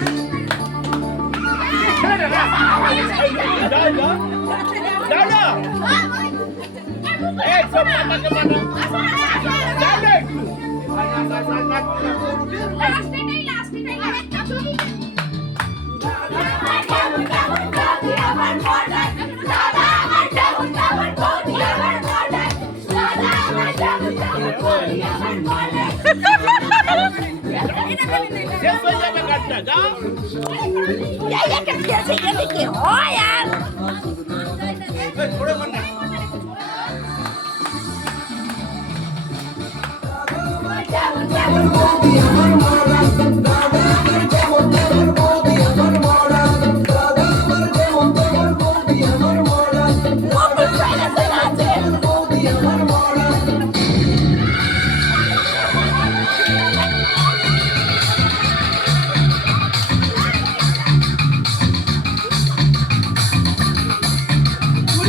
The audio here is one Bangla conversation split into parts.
এদিকে মুখ করে আরাম I'm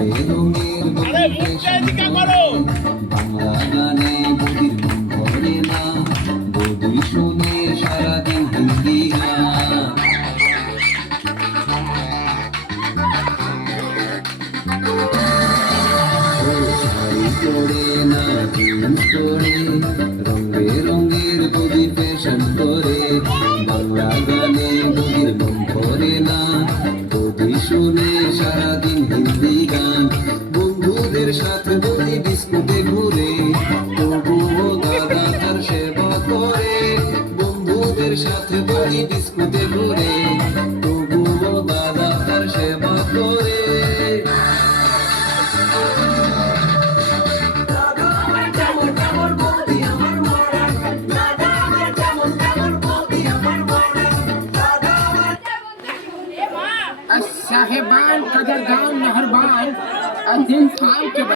করে মুখটা বাংলা গানে বদির মন না বদি শুনে সারাদিন হিন্দি পরে না জিন্স রঙে রঙের বদি ফ্যাশন করে শুনে সারাদিন হিন্দি গান। বন্ধুদের সাথে বলি বিস্কুটে ঘুরে। তবুও দাদা তার সেবা করে। বন্ধুদের সাথে বলি বিস্কুটে ঘুরে। साहेबान कदरदान नहरबान अधिन खान के